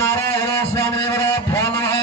నారాయణ స్వామి దేవరాభ్యో నమః.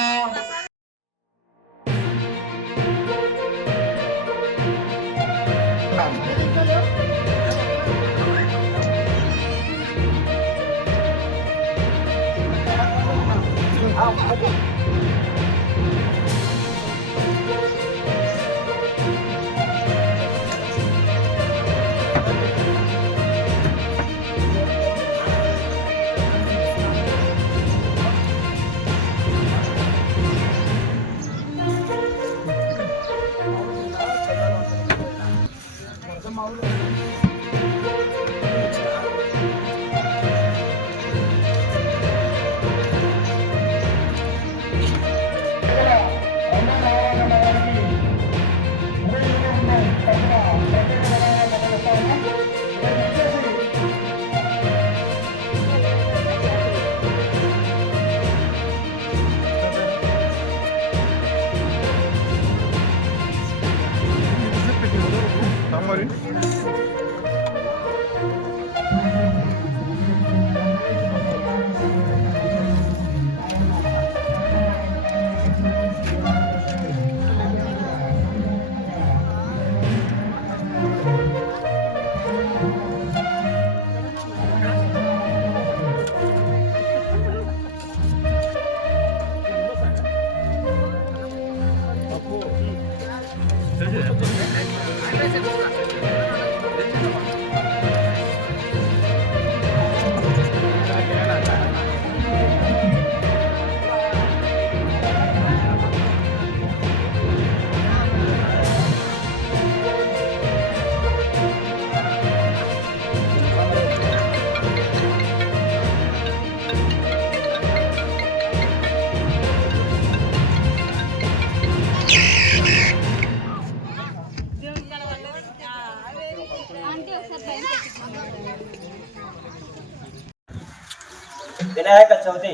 వినాయక చవితి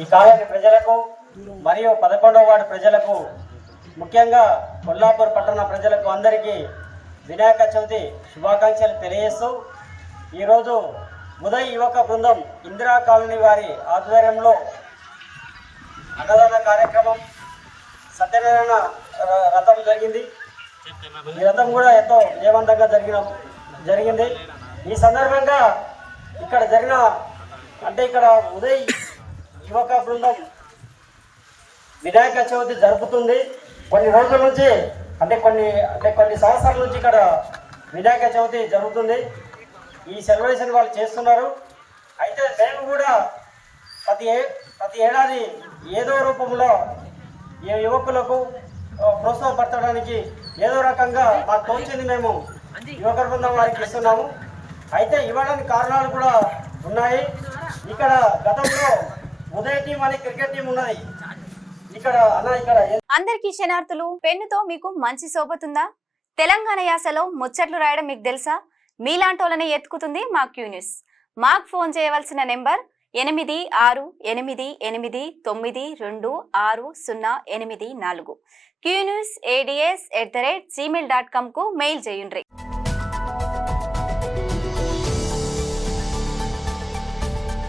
ఈ కాలనీ ప్రజలకు మరియు 11వ వార్డు ప్రజలకు, ముఖ్యంగా కొల్లాపూర్ పట్టణ ప్రజలకు అందరికీ వినాయక చవితి శుభాకాంక్షలు తెలియజేస్తూ, ఈరోజు ఉదయ్ యువక బృందం ఇందిరా కాలనీ వారి ఆధ్వర్యంలో అన్నదాన కార్యక్రమం, సత్యనారాయణ రథం జరిగింది. ఈ రథం కూడా ఎంతో విజయవంతంగా జరిగింది. ఈ సందర్భంగా ఇక్కడ ఇక్కడ ఉదయ్ యువక బృందం వినాయక చవితి జరుపుతుంది. కొన్ని రోజుల నుంచి కొన్ని సంవత్సరాల నుంచి ఇక్కడ వినాయక చవితి జరుగుతుంది. ఈ సెలబ్రేషన్ వాళ్ళు చేస్తున్నారు. అయితే మేము కూడా ప్రతి ఏడాది ఏదో రూపంలో ఈ యువకులకు ప్రోత్సాహపరచడానికి ఏదో రకంగా మాకు తోచింది మేము యువక బృందం వారికి ఇస్తున్నాము. అయితే ఇవ్వడానికి కారణాలు కూడా ఉన్నాయి. ఇక్కడ గతంలో ఉదయ్ టీం అనే క్రికెట్ టీం ఉన్నది. ఇక్కడ అందరికీ శనార్థులు. పెన్నుతో మీకు మంచి సోబతుందా? తెలంగాణ యాసలో ముచ్చట్లు రాయడం మీకు తెలుసా? మీలాంటోళ్ళనే ఎత్తుకుతుంది మా క్యూ న్యూస్. మాకు ఫోన్ చేయవలసిన నెంబర్ 8689926084 qnews@gmail.com కు మెయిల్ చేయండి.